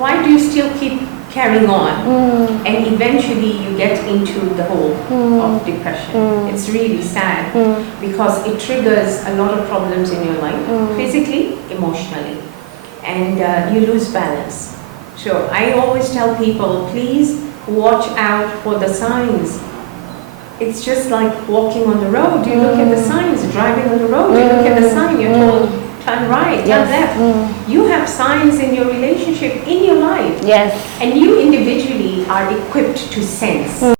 why do you still keep carrying on? And eventually you get into the hole of depression. It's really sad because it triggers a lot of problems in your life, physically, emotionally, and you lose balance. So I always tell people, please watch out for the signs. It's just like walking on the road. You look at the signs, driving on the road, you look at the sign, you're told, turn right, turn left. You have signs in your relationship, in your life. Yes. And you individually are equipped to sense.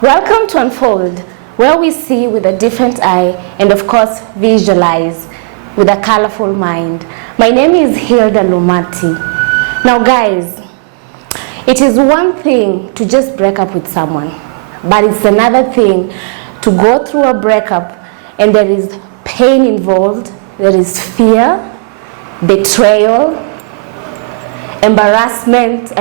Welcome to Unfold, where we see with a different eye and of course visualize with a colorful mind. My name is Hildah Lumati. Now guys, it is one thing to just break up with someone, but it's another thing to go through a breakup and there is pain involved, there is fear, betrayal, embarrassment,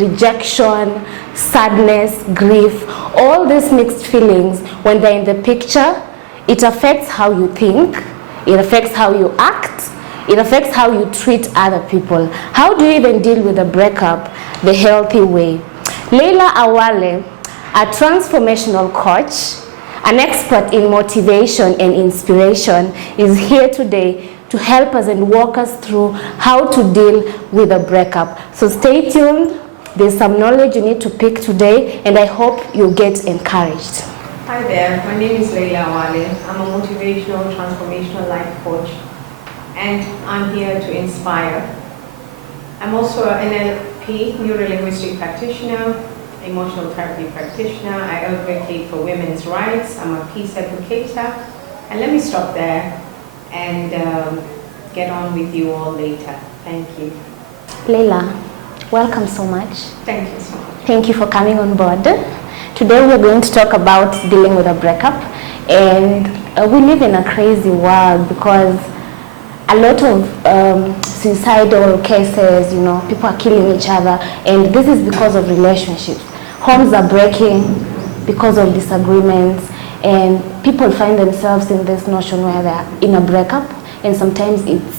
rejection, sadness, grief, all these mixed feelings. When they're in the picture, it affects how you think, it affects how you act, it affects how you treat other people. How do you even deal with a breakup the healthy way? Leila Awale, a transformational coach, an expert in motivation and inspiration, is here today to help us and walk us through how to deal with a breakup. So stay tuned. There's some knowledge you need to pick today, and I hope you'll get encouraged. Hi there, my name is Leila Awale. I'm a motivational, transformational life coach, and I'm here to inspire. I'm also an NLP, neuro-linguistic practitioner, emotional therapy practitioner. I advocate for women's rights. I'm a peace advocator. And let me stop there and get on with you all later. Thank you. Leila, welcome so much. Thank you so much. Thank you for coming on board. Today we're going to talk about dealing with a breakup, and we live in a crazy world because a lot of suicidal cases, people are killing each other, and this is because of relationships. Homes are breaking because of disagreements, and people find themselves in this notion where they're in a breakup, and sometimes it's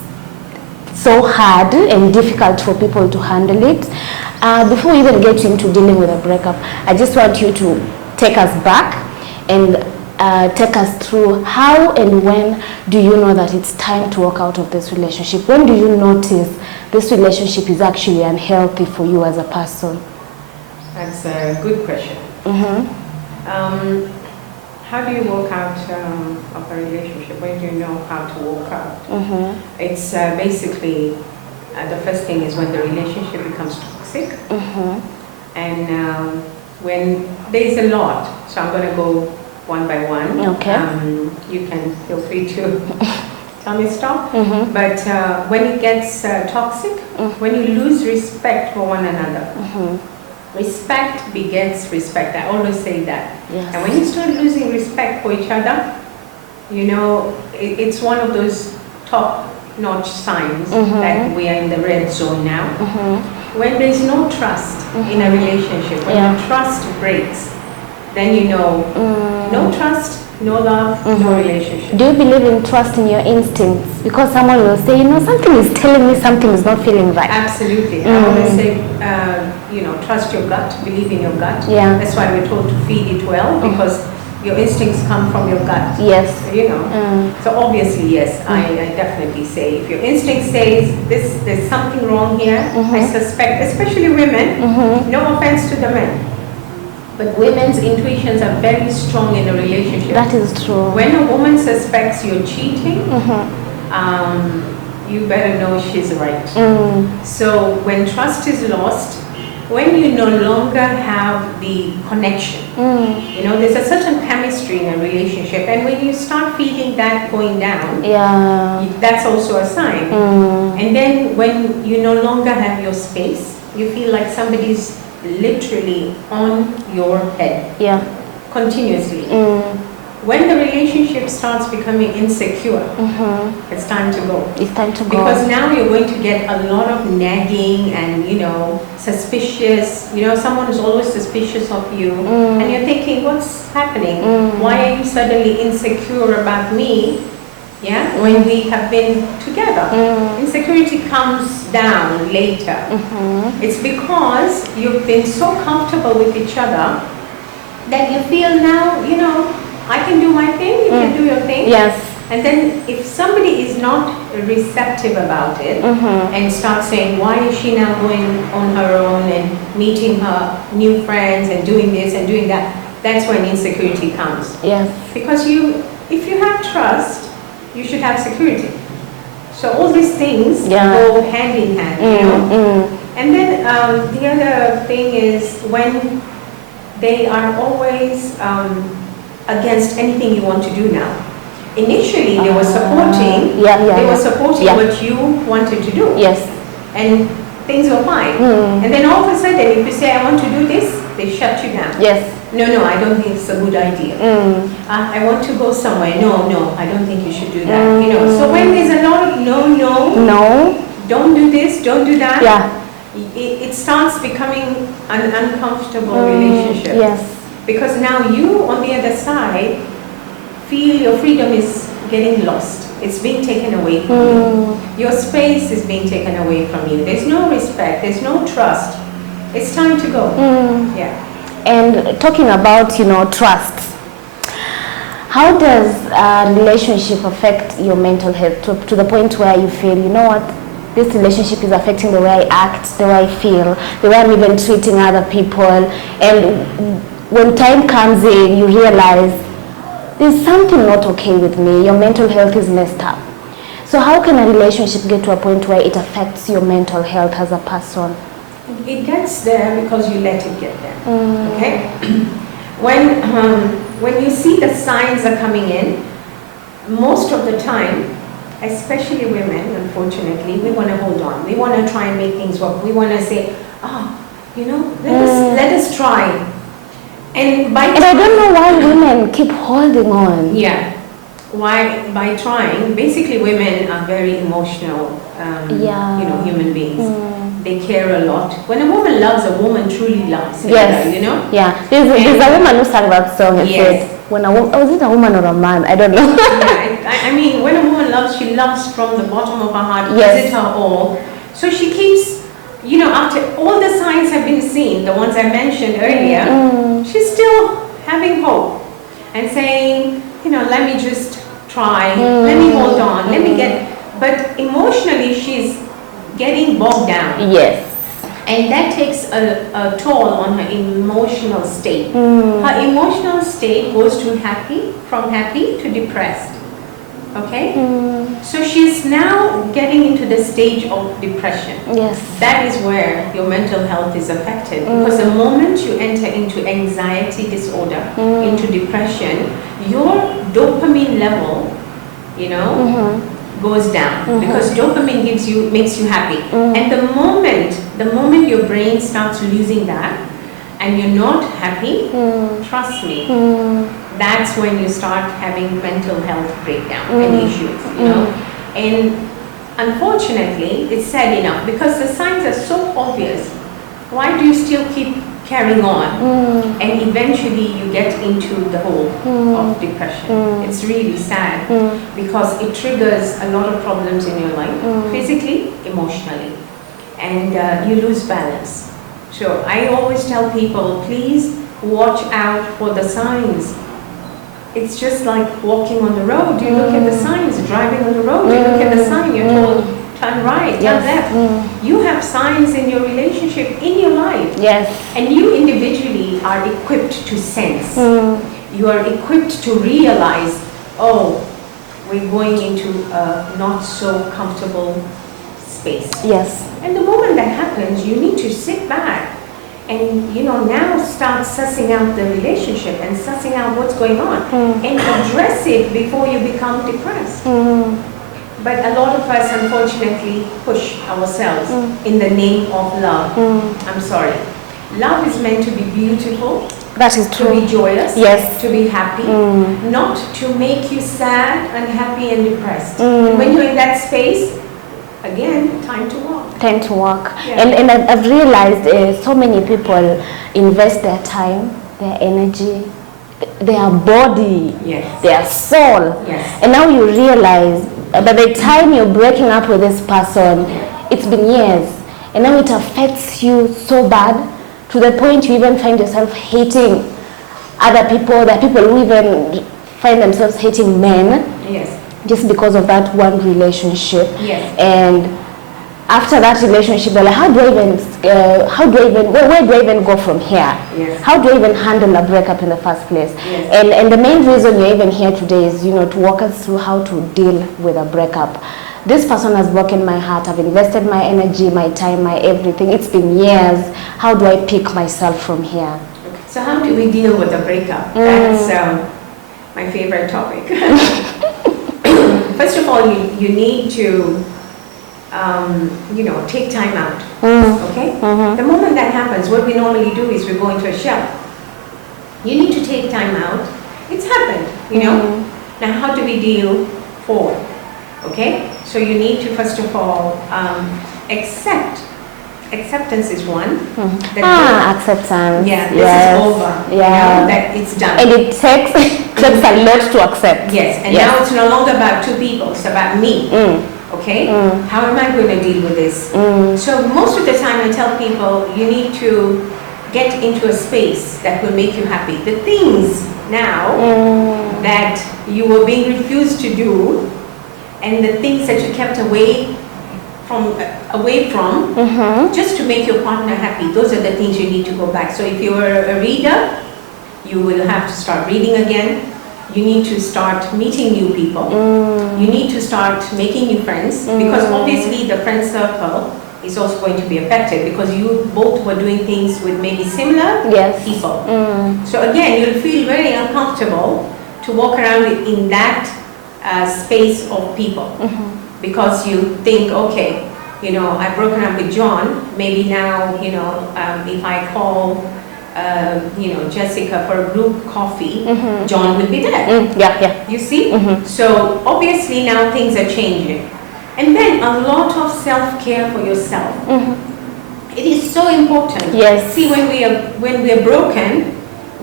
so hard and difficult for people to handle it. Before we even get into dealing with a breakup, I just want you to take us back and take us through how and when do you know that it's time to walk out of this relationship? When do you notice this relationship is actually unhealthy for you as a person? That's a good question. How do you walk out of a relationship? When do you know how to walk out? It's basically, the first thing is when the relationship becomes toxic. And when there's a lot, so I'm going to go one by one. Okay. You can feel free to tell me stop. But when it gets toxic, when you lose respect for one another, respect begets respect. I always say that. Yes. And when you start losing respect for each other, it's one of those top-notch signs that we are in the red zone now. When there's no trust in a relationship, when the trust breaks, then you know no trust, no love, no relationship. Do you believe in trust in your instincts? Because someone will say, something is telling me something is not feeling right. Absolutely. I always say, trust your gut, believe in your gut. Yeah. That's why we're told to feed it well, because your instincts come from your gut. Yes. So obviously, yes, I definitely say, if your instinct says there's something wrong here, I suspect, especially women, no offense to the men, but women's intuitions are very strong in a relationship. That is true. When a woman suspects you're cheating, you better know she's right. So when trust is lost, when you no longer have the connection, there's a certain chemistry in a relationship, and when you start feeling that going down, that's also a sign. And then when you no longer have your space, you feel like somebody's literally on your head, continuously. when the relationship starts becoming insecure, it's time to go. It's time to go. Because now you're going to get a lot of nagging and, suspicious. Someone is always suspicious of you. And you're thinking, what's happening? Why are you suddenly insecure about me? Yeah, when we have been together. Insecurity comes down later. It's because you've been so comfortable with each other that you feel now, I can do my thing, you can do your thing. Yes. And then if somebody is not receptive about it and starts saying, why is she now going on her own and meeting her new friends and doing this and doing that, that's when insecurity comes. Yes. Because if you have trust, you should have security. So all these things go hand in hand, And then the other thing is when they are always against anything you want to do now. Initially, they were supporting. They were supporting what you wanted to do. Yes. And things were fine. And then all of a sudden, if you say, I want to do this, they shut you down. Yes. No, I don't think it's a good idea. I want to go somewhere. No, I don't think you should do that. So when there's a lot of no, don't do this, don't do that. It starts becoming an uncomfortable relationship. Yes. Because now you, on the other side, feel your freedom is getting lost. It's being taken away from you. Your space is being taken away from you. There's no respect. There's no trust. It's time to go. And talking about, trust, how does a relationship affect your mental health to the point where you feel, this relationship is affecting the way I act, the way I feel, the way I'm even treating other people. And when time comes in, you realize there's something not okay with me. Your mental health is messed up. So how can a relationship get to a point where it affects your mental health as a person? It gets there because you let it get there. Okay? When you see the signs are coming in, most of the time, especially women, unfortunately, we want to hold on. We want to try and make things work. We want to say, let us try. And I don't know why women keep holding on. Yeah. Why? By trying. Basically, women are very emotional, human beings. They care a lot. When a woman loves, a woman truly loves. Yes. Yeah. There's a woman who sang that song and said, was it a woman or a man? I don't know. I mean, when a woman loves, she loves from the bottom of her heart, gives it her all. So she keeps, after all the signs have been seen, the ones I mentioned earlier, she's still having hope and saying, let me just try, let me hold on, let me get, but emotionally she's getting bogged down. Yes. And that takes a toll on her emotional state. Her emotional state goes from happy to depressed. Okay? So she's now getting into the stage of depression. Yes. That is where your mental health is affected. Because the moment you enter into anxiety disorder, into depression, your dopamine level, goes down. Because dopamine makes you happy. And the moment your brain starts losing that, and you're not happy, trust me, that's when you start having mental health breakdown and issues, And unfortunately, it's sad enough because the signs are so obvious. Why do you still keep carrying on? And eventually you get into the hole of depression. It's really sad because it triggers a lot of problems in your life, physically, emotionally, and you lose balance. So I always tell people, please watch out for the signs. It's just like walking on the road. You look at the signs, driving on the road, you look at the sign, you're told, turn right, turn left. You have signs in your relationship, in your life. Yes. And you individually are equipped to sense. You are equipped to realize, we're going into a not so comfortable space. Yes. And the moment that happens, you need to sit back and now start sussing out the relationship and sussing out what's going on and address it before you become depressed. But a lot of us unfortunately push ourselves in the name of love. I'm sorry. Love is meant to be beautiful, That is to true. be joyous, Yes. to be happy, not to make you sad, unhappy, and depressed. And when you're in that space, again, time to walk. Time to walk. Yeah. And I've realized so many people invest their time, their energy, their body, Yes. their soul. Yes. And now you realize by the time you're breaking up with this person, it's been years. And now it affects you so bad to the point you even find yourself hating other people. There are people who even find themselves hating men. Yes. Just because of that one relationship. Yes. And after that relationship, they're like, where do I even go from here? Yes. How do I even handle a breakup in the first place? Yes. And the main reason you're even here today is, to walk us through how to deal with a breakup. This person has broken my heart. I've invested my energy, my time, my everything. It's been years. How do I pick myself from here? Okay. So how do we deal with a breakup? That's my favorite topic. First of all, you need to, take time out. Okay? The moment that happens, what we normally do is we go into a shell. You need to take time out. It's happened, Now, how do we deal forward? Okay? So you need to, first of all, accept. Acceptance is one. Acceptance. Yeah, this is over. Yeah. That it's done. And it takes a lot to accept. Yes, and now it's no longer about two people, it's about me. Okay? How am I going to deal with this? So most of the time I tell people you need to get into a space that will make you happy. The things now that you were being refused to do and the things that you kept away from just to make your partner happy, those are the things you need to go back. So if you were a reader, you will have to start reading again. You need to start meeting new people. You need to start making new friends because obviously the friend circle is also going to be affected because you both were doing things with maybe similar people. So again, you'll feel very uncomfortable to walk around in that space of people because you think, okay, I've broken up with John, maybe now, if I call Jessica for a group coffee, John will be there. You see? So obviously now things are changing. And then a lot of self-care for yourself. It is so important. Yes. See, when we are broken,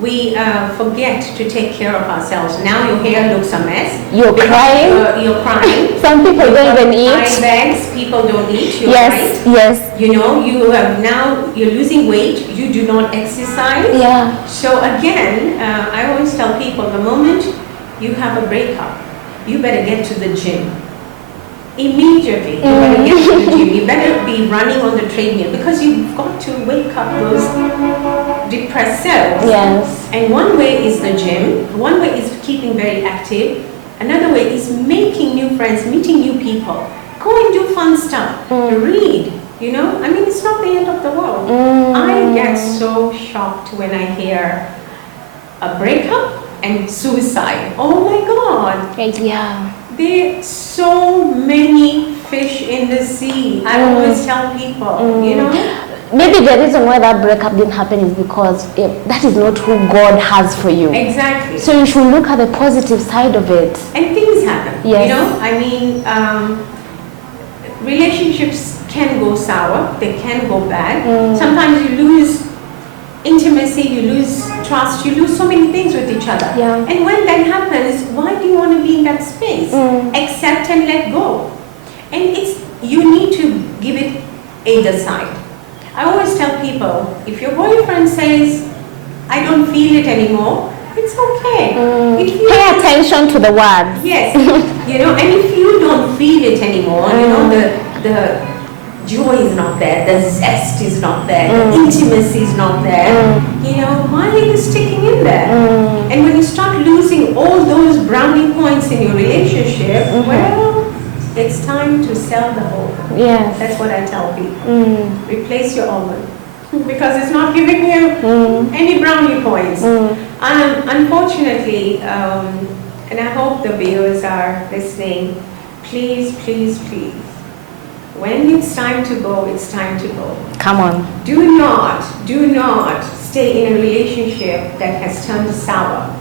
we forget to take care of ourselves. Now your hair looks a mess. You're crying. You're crying. Some people don't even eat. Eye bags, people don't eat. You're Yes. right. Yes. You're losing weight. You do not exercise. Yeah. So again, I always tell people the moment you have a breakup, you better get to the gym. Immediately, you better get to the gym. You better be running on the treadmill because you've got to wake up those depressed cells. Yes. And one way is the gym. One way is keeping very active. Another way is making new friends, meeting new people. Go and do fun stuff. Read. It's not the end of the world. I get so shocked when I hear a breakup and suicide. Oh my God. Yeah. There are so many fish in the sea. I always tell people, Maybe the reason why that breakup didn't happen is because that is not who God has for you. Exactly. So you should look at the positive side of it. And things happen. Yes. Relationships can go sour. They can go bad. Sometimes you lose intimacy, you lose trust, you lose so many things with each other. Yeah. And when that happens, why do you want to be in that space? Accept and let go. And you need to give it either side. I always tell people, if your boyfriend says, I don't feel it anymore, it's okay. Pay attention to the words. Yes. And if you don't feel it anymore, the joy is not there, the zest is not there, the intimacy is not there, why are you sticking in there? And when you start losing all those brownie points in your relationship, well, it's time to sell the whole. Yes. That's what I tell people. Replace your almond because it's not giving you any brownie points. Unfortunately, and I hope the viewers are listening, please, please, please, when it's time to go, it's time to go. Come on. Do not stay in a relationship that has turned sour.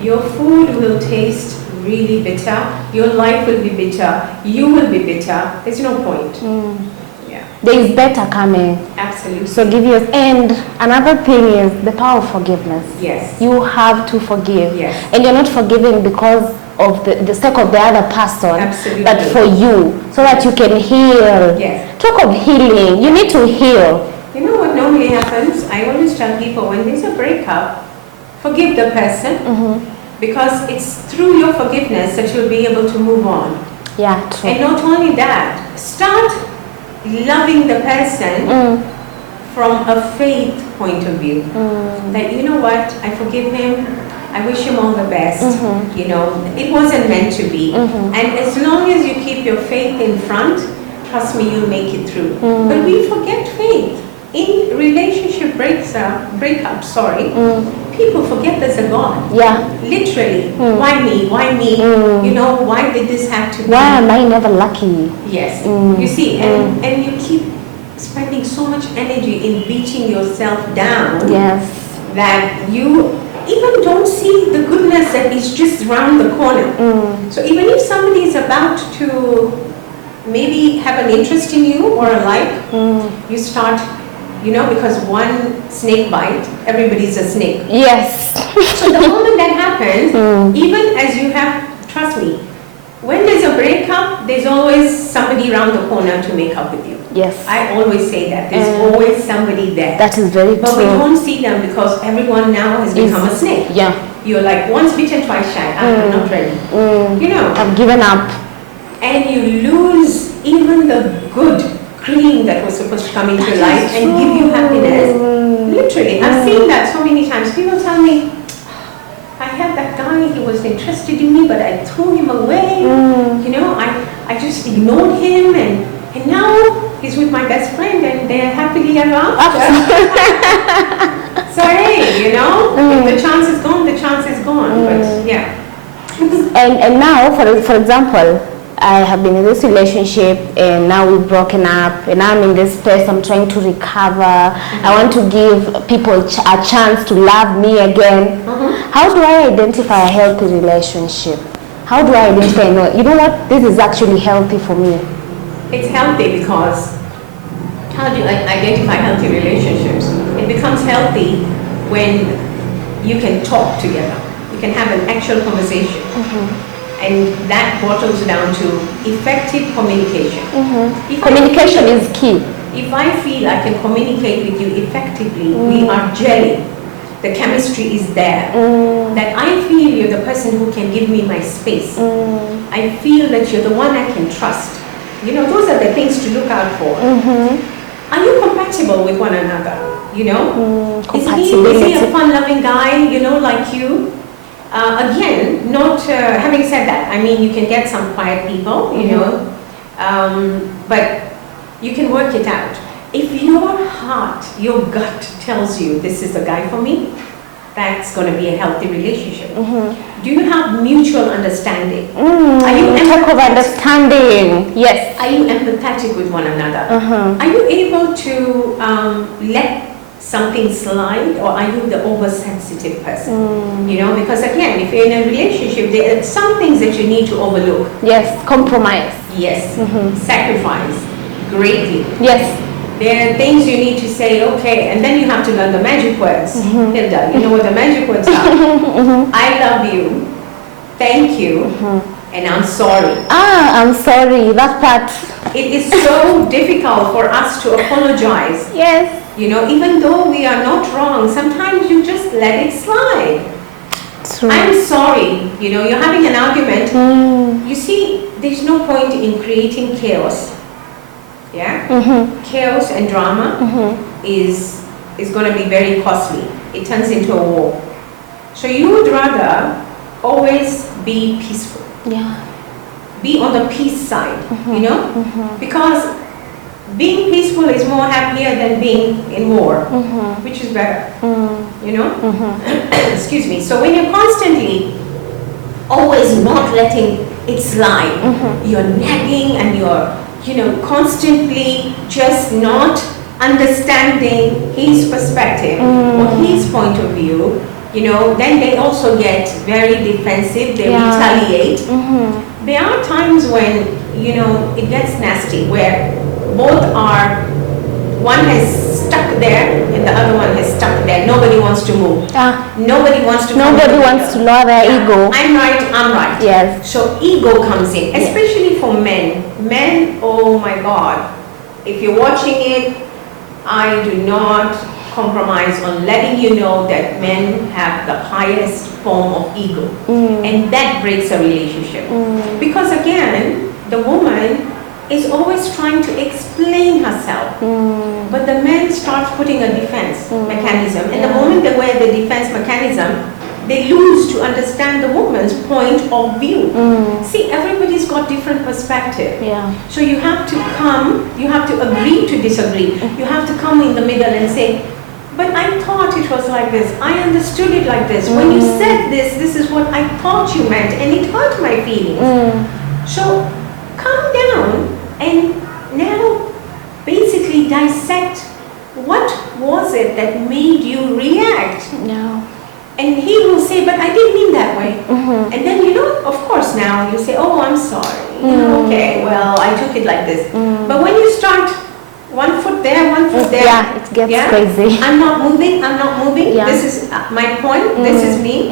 Your food will taste really bitter. Your life will be bitter. You will be bitter. There's no point. Yeah. There is better coming. Absolutely. So give yours. And another thing is the power of forgiveness. Yes. You have to forgive. Yes. And you're not forgiving because of the sake of the other person. Absolutely. But for you, so that you can heal. Yes. Talk of healing. You need to heal. You know what normally happens? I always tell people when there's a breakup, forgive the person, because it's through your forgiveness that you'll be able to move on. Yeah, true. And not only that, start loving the person from a faith point of view. That, you know what, I forgive him, I wish him all the best. You know, it wasn't meant to be. And as long as you keep your faith in front, trust me, you'll make it through. But we forget faith. In relationship breakup, people forget there's a God. Yeah. Literally. Why me? Why me? You know, why did this have to be? Why am I never lucky? Yes. You see, and you keep spending so much energy in beating yourself down. Yes. That you even don't see the goodness that is just around the corner. So even if somebody is about to maybe have an interest in you or a like, you start, you know, because one snake bite, everybody's a snake. Yes. So the moment that happens, even as you have, trust me, when there's a breakup, there's always somebody around the corner to make up with you. Yes. I always say that. There's always somebody there. That is very But true. we don't see them because everyone now has become a snake. Yeah. You're like once bitten, twice shy. I'm not ready. You know. I've given up. And you lose even the good cream that was supposed to come into your life and give you happiness. Literally, I've seen that so many times. People tell me, I had that guy, he was interested in me, but I threw him away. You know, I just ignored him, and now he's with my best friend and they're happily ever after. So hey, you know, if the chance is gone, the chance is gone. But yeah. And now, for example, I have been in this relationship and now we've broken up and I'm in this place, I'm trying to recover. I want to give people a chance to love me again. How do I identify a healthy relationship? How do I identify, you know what, this is actually healthy for me? It's healthy because how do you identify healthy relationships? It becomes healthy when you can talk together. You can have an actual conversation. And that boils down to effective communication. Communication is key. If I feel I can communicate with you effectively, we are gelling. The chemistry is there. That I feel you're the person who can give me my space. I feel that you're the one I can trust. You know, those are the things to look out for. Are you compatible with one another? You know? Is he a fun-loving guy, you know, like you? Again, not having said that, I mean, you can get some quiet people, you know, but you can work it out. If your heart, your gut tells you this is the guy for me, that's going to be a healthy relationship. Do you have mutual understanding? Are you talk of understanding? Yes. Are you empathetic with one another? Are you able to let something slide, or are you the oversensitive person? You know, because again, if you're in a relationship, there are some things that you need to overlook. Yes, compromise. Yes, sacrifice greatly. Yes. There are things you need to say, okay, and then you have to learn the magic words. Hilda, you know what the magic words are? I love you, thank you, and I'm sorry. I'm sorry, that part. It is so difficult for us to apologize. Yes. You know, even though we are not wrong, sometimes you just let it slide. True. I'm sorry, you know, you're having an argument. You see, there's no point in creating chaos. Yeah? Chaos and drama is going to be very costly. It turns into a war. So you would rather always be peaceful. Yeah. Be on the peace side, you know? Because being peaceful is more happier than being in war, which is better, you know? Excuse me. So when you're constantly always not letting it slide, you're nagging and you're, you know, constantly just not understanding his perspective or his point of view, then they also get very defensive, they retaliate. There are times when, it gets nasty, where both are, one has stuck there and the other one has stuck there. Nobody wants to move. Nobody wants to lower their ego. I'm right. Yes. So ego comes in, especially for men. Men, oh my God. If you're watching it, I do not compromise on letting you know that men have the highest form of ego. And that breaks a relationship. Because again, the woman is always trying to explain herself. But the man starts putting a defense mechanism. And the moment they wear the defense mechanism, they lose to understand the woman's point of view. See, everybody's got different perspective. So you have to agree to disagree. You have to come in the middle and say, but I thought it was like this. I understood it like this. When you said this is what I thought you meant, and it hurt my feelings. So calm down and now basically dissect what was it that made you react. And he will say, but I didn't mean that way. And then, of course now you say, oh, I'm sorry. Okay, well, I took it like this. But when you start one foot there, one foot there. It gets crazy. I'm not moving. This is my point. This is me.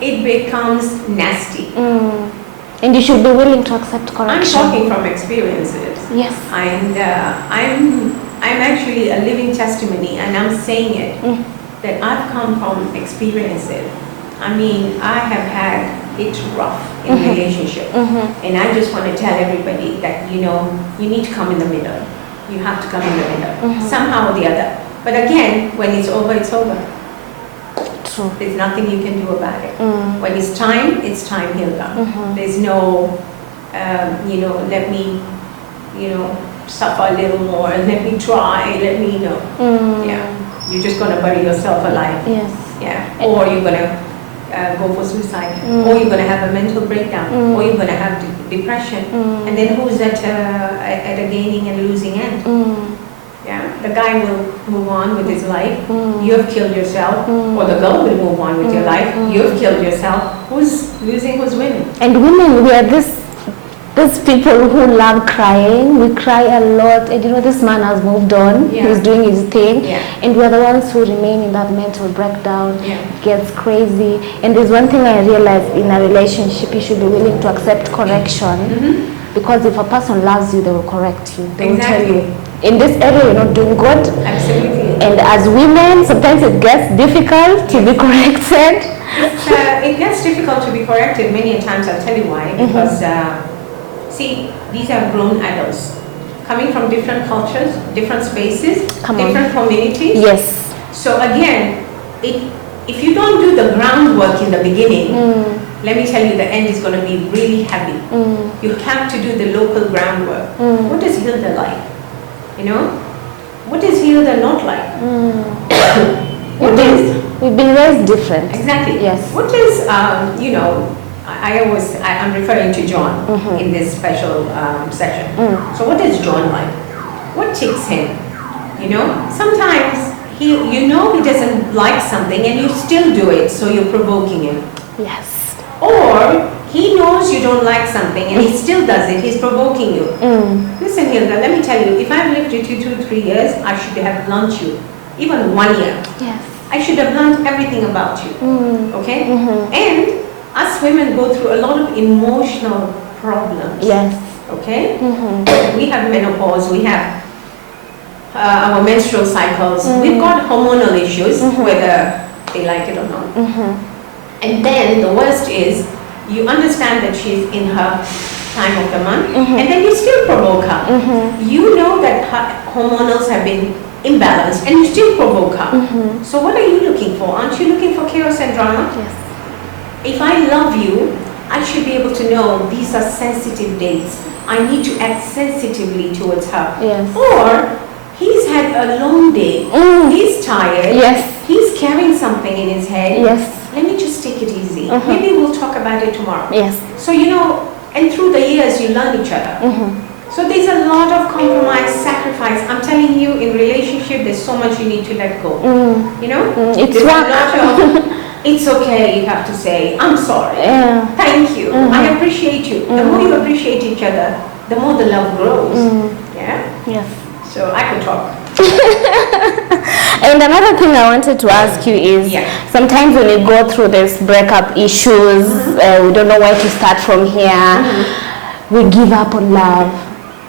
It becomes nasty. And you should be willing to accept correction. I'm talking from experiences. Yes. And I'm actually a living testimony, and I'm saying it. That I've come from experiences. I mean, I have had it rough in relationship. And I just want to tell everybody that, you need to come in the middle. You have to come in the middle, somehow or the other. But again, when it's over, it's over. True. There's nothing you can do about it. When it's time, Hildah. There's no, let me, suffer a little more, let me try, You're just going to bury yourself alive. Yes. Yeah. Or you're going to go for suicide. Or you're going to have a mental breakdown. Or you're going to have depression. And then who's at a gaining and losing end? Yeah. The guy will move on with his life. You have killed yourself. Or the girl will move on with your life. You have killed yourself. Who's losing? Who's winning? And women, we are these people who love crying. We cry a lot, and this man has moved on. He's doing his thing, and we're the ones who remain in that mental breakdown. Gets crazy. And there's one thing I realized in a relationship: you should be willing to accept correction, because if a person loves you, they will correct you. They will tell you, in this area you're not doing good. Absolutely. And as women, sometimes it gets difficult to be corrected. It gets difficult to be corrected many times. I'll tell you why. Because see, these are grown adults coming from different cultures, different spaces, different communities. Yes. So again, if you don't do the groundwork in the beginning, let me tell you, the end is going to be really heavy. You have to do the local groundwork. What is Hildah like? What is Hildah not like? We've been raised different. Exactly. Yes. What is, I'm referring to John in this special session. So what is John like? What ticks him? Sometimes he doesn't like something and you still do it, so you're provoking him. Yes. Or he knows you don't like something and he still does it, he's provoking you. Listen, Hildah, let me tell you, if I've lived with you 2-3 years, I should have learned you. Even 1 year. Yes. I should have learned everything about you. Okay? And us women go through a lot of emotional problems. Yes. Okay? We have menopause, we have our menstrual cycles, we've got hormonal issues, whether they like it or not. And then the worst is, you understand that she's in her time of the month, and then you still provoke her. You know that her hormonals have been imbalanced, and you still provoke her. So what are you looking for? Aren't you looking for chaos and drama? Yes. If I love you, I should be able to know these are sensitive dates. I need to act sensitively towards her. Yes. Or he's had a long day. He's tired. Yes. He's carrying something in his head. Yes. Let me just take it easy. Maybe we'll talk about it tomorrow. Yes. So and through the years you learn each other. So there's a lot of compromise, sacrifice. I'm telling you, in relationship, there's so much you need to let go. You know? It's there's work. a lot of, it's okay, you have to say, I'm sorry. Yeah. Thank you. I appreciate you. The more you appreciate each other, the more the love grows. Yeah? Yes. So I could talk. And another thing I wanted to ask you is, sometimes when we go through this breakup issues, we don't know where to start from here. We give up on love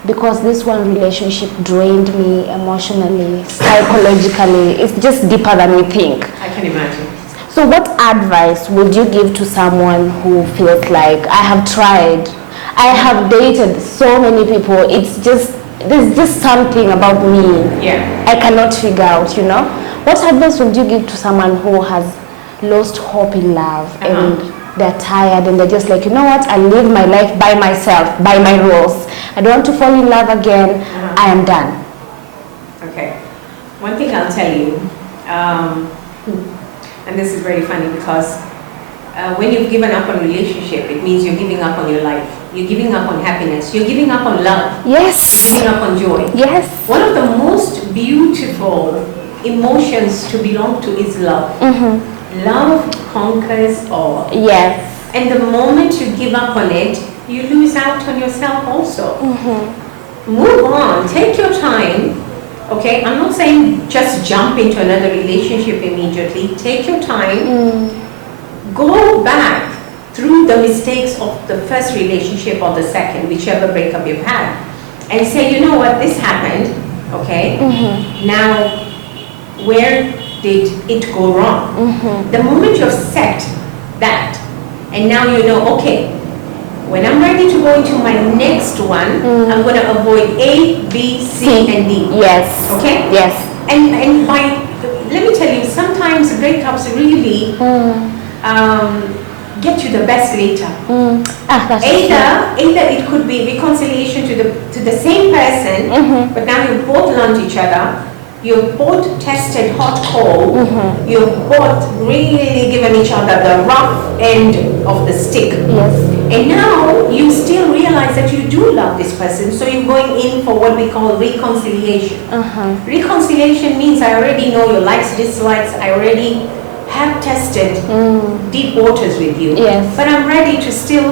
because this one relationship drained me emotionally, psychologically. It's just deeper than we think. I can imagine. So what advice would you give to someone who feels like, I have tried, I have dated so many people, it's just, there's just something about me I cannot figure out, you know? What advice would you give to someone who has lost hope in love and they're tired and they're just like, you know what, I live my life by myself, by my rules. I don't want to fall in love again. I am done. Okay. One thing I'll tell you, and this is very funny because when you've given up on a relationship, it means you're giving up on your life. You're giving up on happiness. You're giving up on love. Yes. You're giving up on joy. Yes. One of the most beautiful emotions to belong to is love. Love conquers all. Yes. And the moment you give up on it, you lose out on yourself also. Move on. Take your time. Okay? I'm not saying just jump into another relationship immediately. Take your time. Go back through the mistakes of the first relationship or the second, whichever breakup you've had, and say, you know what, this happened. Okay? Now, where did it go wrong? The moment you've set that, and now you know, okay, when I'm ready to go into my next one, I'm going to avoid A, B, C, and D. Yes. Okay? Yes. And let me tell you, sometimes breakups really get you the best later. Either it could be reconciliation to the same person, but now you both learned each other. You've both tested hot cold. You've both really given each other the rough end of the stick. Yes. And now you still realize that you do love this person, so you're going in for what we call reconciliation. Reconciliation means I already know your likes, dislikes. I already have tested deep waters with you. Yes. But I'm ready to still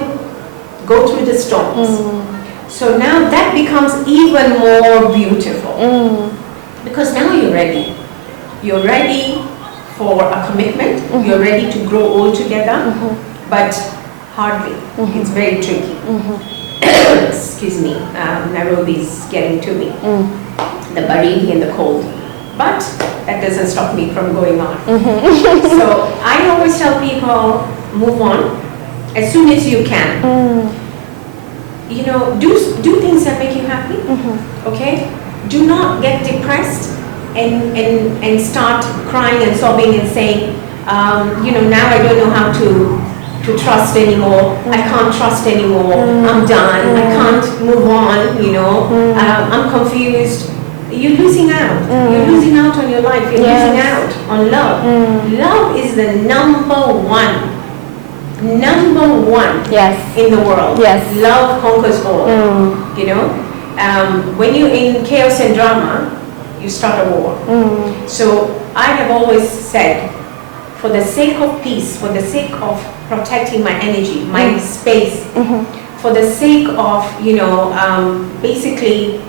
go through the storms. So now that becomes even more beautiful. Because now you're ready. You're ready for a commitment. You're ready to grow old together. But hardly. It's very tricky. Excuse me. Nairobi's getting to me. The baridi and the cold. But that doesn't stop me from going on. So I always tell people, move on as soon as you can. You know, do things that make you happy. Okay? Do not get depressed and start crying and sobbing and saying, you know, now I don't know how to trust anymore. I can't trust anymore. I'm done. I can't move on, you know. I'm confused. You're losing out. You're losing out on your life. You're losing out on love. Love is the number one in the world. Yes. Love conquers all. You know? When you're in chaos and drama, you start a war. So I have always said, for the sake of peace, for the sake of protecting my energy, my space, for the sake of, you know, basically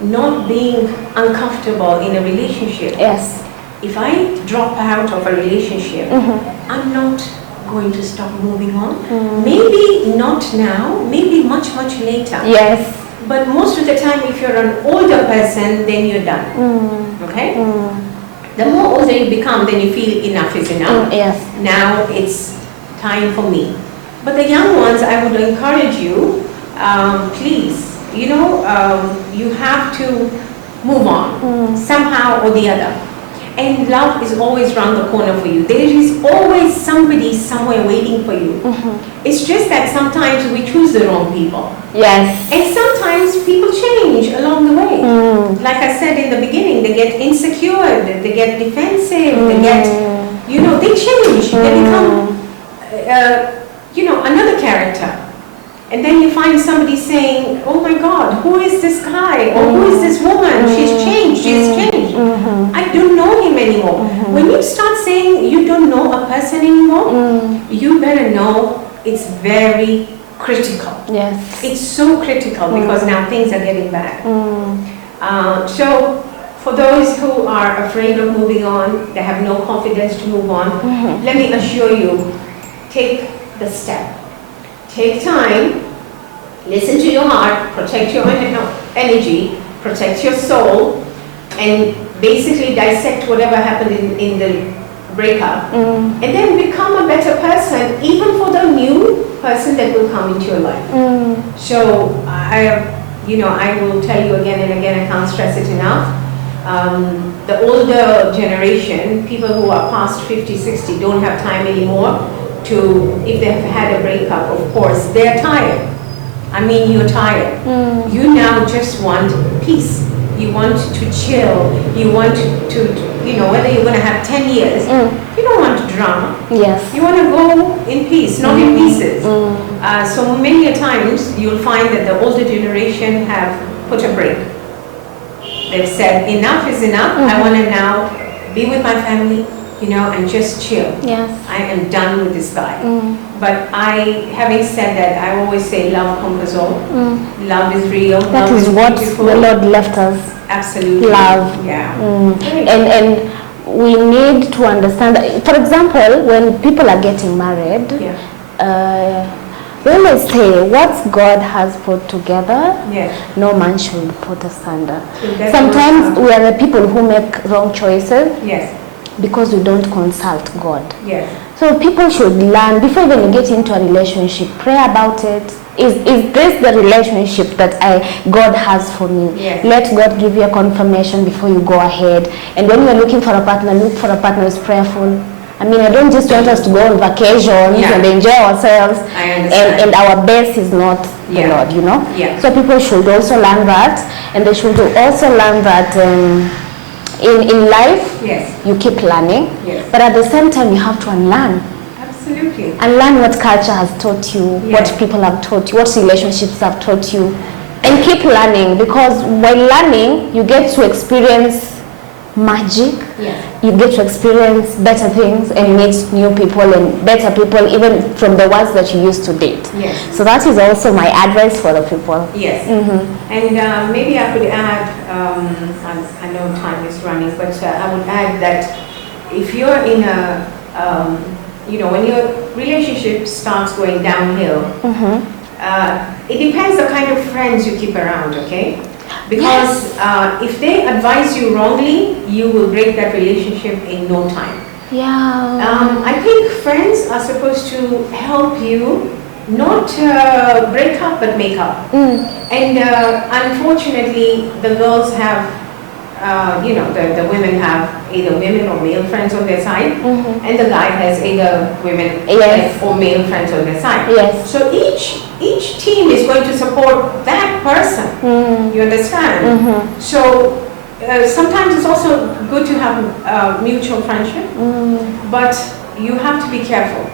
not being uncomfortable in a relationship. Yes. If I drop out of a relationship, I'm not going to stop moving on. Maybe not now, maybe much, much later. Yes. But most of the time, if you're an older person, then you're done. Okay? The more older you become, then you feel enough is enough. Yes. Now it's time for me. But the young ones, I would encourage you, please, you know, you have to move on somehow or the other. And love is always around the corner for you. There is always somebody somewhere waiting for you. It's just that sometimes we choose the wrong people. Yes. And sometimes people change along the way. Like I said in the beginning, they get insecure, they get defensive, they get, you know, they change. They become, you know, another character. And then you find somebody saying, oh my God, who is this guy? Or who is this woman? She's changed, she's changed. I don't know him anymore. When you start saying you don't know a person anymore, you better know it's very critical. Yes. It's so critical because now things are getting bad. So for those who are afraid of moving on, they have no confidence to move on, let me assure you, take the step. Take time, listen to your heart, protect your energy, protect your soul, and basically dissect whatever happened in the breakup, and then become a better person, even for the new person that will come into your life. So I will tell you again and again, I can't stress it enough. The older generation, people who are past 50, 60, don't have time anymore to, if they've had a breakup, of course, they're tired. I mean, you're tired. You now just want peace. You want to chill. You want to whether you're going to have 10 years, you don't want drama. Yes. You want to go in peace, not in pieces. So many a times, you'll find that the older generation have put a break. They've said, enough is enough. I want to now be with my family, and just chill. Yes. I am done with this guy. But having said that, I always say love conquers all. Love is real. That love is what beautiful. the Lord left us. Absolutely. Love. Yeah. And we need to understand that, for example, when people are getting married, we always say, what God has put together, no man should put asunder. Sometimes we are the people who make wrong choices. Yes. Because we don't consult God. Yes. So people should learn, before even you get into a relationship, pray about it. Is this the relationship that God has for me? Yes. Let God give you a confirmation before you go ahead. And when you're looking for a partner, look for a partner who's prayerful. I mean, I don't just want us to go on vacations and enjoy ourselves, and our base is not the Lord, Yeah. So people should also learn that, and they should also learn that in life, you keep learning, but at the same time, you have to unlearn. Absolutely. Unlearn what culture has taught you, what people have taught you, what relationships have taught you, and keep learning, because while learning, you get to experience magic. You get to experience better things and meet new people and better people, even from the ones that you used to date. So that is also my advice for the people. And maybe I could add, I know time is running, but I would add that if you're in a, when your relationship starts going downhill, it depends the kind of friends you keep around, okay? Because if they advise you wrongly, you will break that relationship in no time. I think friends are supposed to help you not break up but make up. And unfortunately, the girls have, the women have either women or male friends on their side, and the guy has either women or male friends on their side. So each team is going to support that person. You understand? So sometimes it's also good to have mutual friendship, but you have to be careful.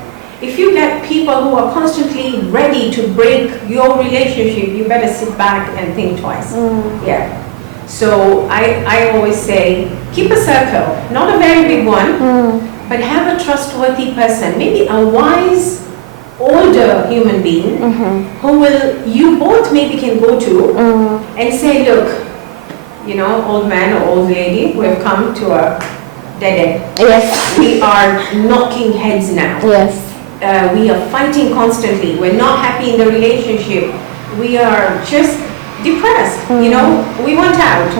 If you get people who are constantly ready to break your relationship, you better sit back and think twice. So I always say, keep a circle, not a very big one, but have a trustworthy person, maybe a wise, older human being who you both maybe can go to and say, look, old man or old lady, we have come to a dead end. We are knocking heads now. We are fighting constantly. We're not happy in the relationship. We are just depressed, we want out.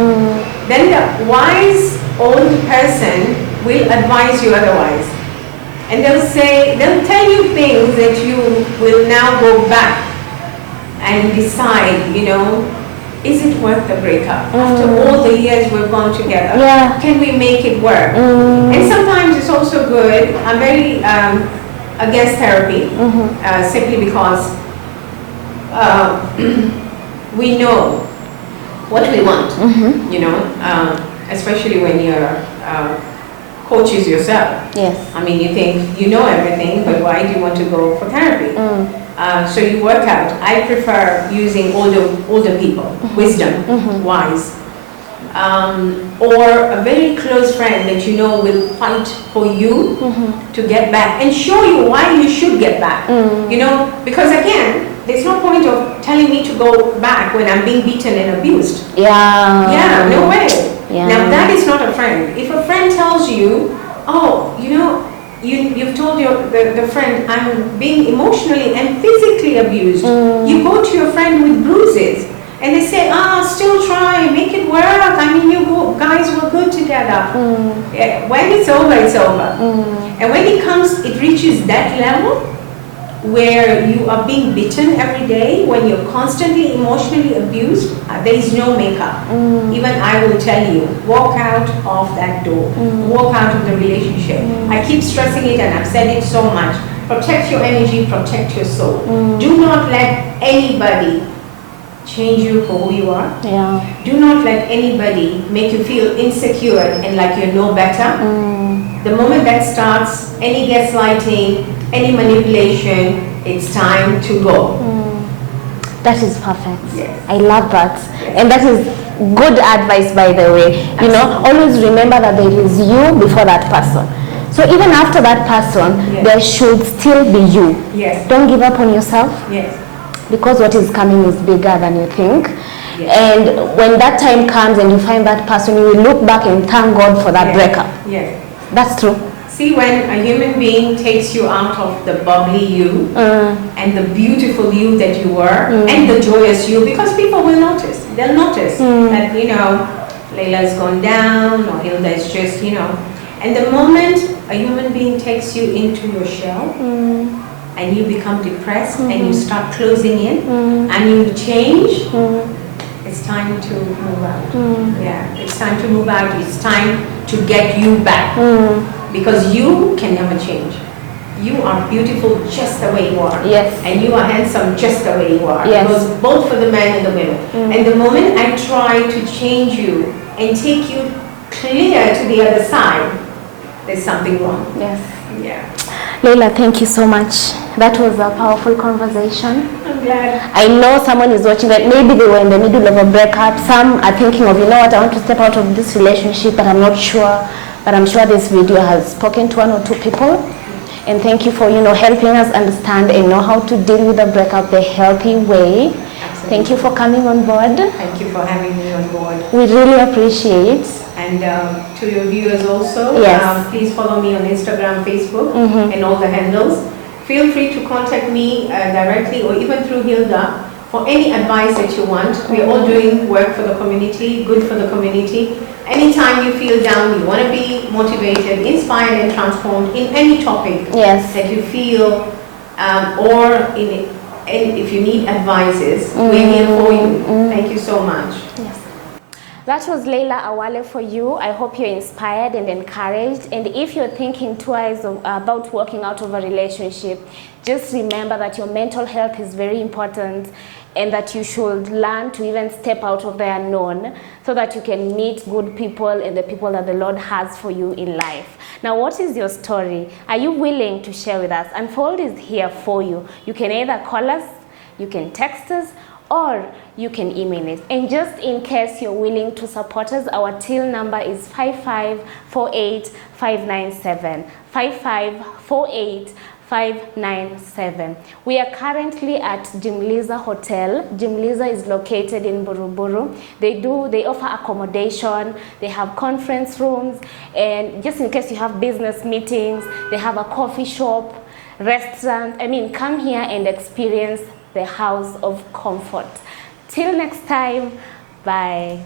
Then the wise old person will advise you otherwise. And they'll tell you things that you will now go back and decide, is it worth the breakup? After all the years we've gone together, can we make it work? And sometimes it's also good. I'm very against therapy, simply because we know what we want, especially when you're coaches yourself. I mean, you think you know everything, but why do you want to go for therapy? So you work out. I prefer using older people, wisdom, wise. Or a very close friend that you know will fight for you to get back and show you why you should get back. You know, because again, there's no point of telling me to go back when I'm being beaten and abused. Yeah, no way. Now that is not a friend. If a friend tells you, oh, you know, you've told the friend, I'm being emotionally and physically abused. You go to your friend with bruises and they say, still try, make it work. I mean, you guys were good together. Yeah, when it's over, it's over. And when it reaches that level where you are being beaten every day, when you're constantly emotionally abused, there is no makeup. Even I will tell you, walk out of that door, walk out of the relationship. I keep stressing it and I've said it so much. Protect your energy, protect your soul. Do not let anybody change you for who you are. Do not let anybody make you feel insecure and like you're no better. The moment that starts, any gaslighting, any manipulation, it's time to go. That is perfect. Yes. I love that. Yes. And that is good advice, by the way. Absolutely. You know, always remember that there is you before that person. So even after that person, there should still be you. Yes. Don't give up on yourself. Yes. Because what is coming is bigger than you think. Yes. And when that time comes and you find that person, you will look back and thank God for that breakup. Yes. That's true. See, when a human being takes you out of the bubbly you and the beautiful you that you were and the joyous you, because people will notice. They'll notice that, you know, Leila's gone down or Hilda is just, you know. And the moment a human being takes you into your shell and you become depressed and you start closing in and you change, it's time to move out. Yeah, it's time to move out. It's time to get you back. Because you can never change. You are beautiful just the way you are. Yes. And you are handsome just the way you are. Yes. It goes both for the men and the women. And the moment I try to change you and take you clear to the other side, there's something wrong. Yes. Yeah. Leila, thank you so much. That was a powerful conversation. I'm glad. I know someone is watching that maybe they were in the middle of a breakup. Some are thinking of, you know what, I want to step out of this relationship, but I'm not sure. But I'm sure this video has spoken to one or two people. And thank you for, you know, helping us understand and know how to deal with the breakup the healthy way. Absolutely. Thank you for coming on board. Thank you for having me on board. We really appreciate. And to your viewers also, please follow me on Instagram, Facebook, and all the handles. Feel free to contact me directly or even through Hilda for any advice that you want. We're all doing work for the community, good for the community. Anytime you feel down, you want to be motivated, inspired and transformed in any topic that you feel, or if you need advices, we're here for you. Thank you so much. Yes. That was Leila Awale for you. I hope you're inspired and encouraged. And if you're thinking twice about walking out of a relationship, just remember that your mental health is very important and that you should learn to even step out of the unknown so that you can meet good people and the people that the Lord has for you in life. Now, what is your story? Are you willing to share with us? Unfold is here for you. You can either call us, you can text us, or you can email us. And just in case you're willing to support us, our till number is 5548597. 5548597. We are currently at Jimliza Hotel. Jimliza is located in Buruburu. They offer accommodation, they have conference rooms, and just in case you have business meetings, they have a coffee shop, restaurant. I mean, come here and experience the house of comfort. Till next time, bye.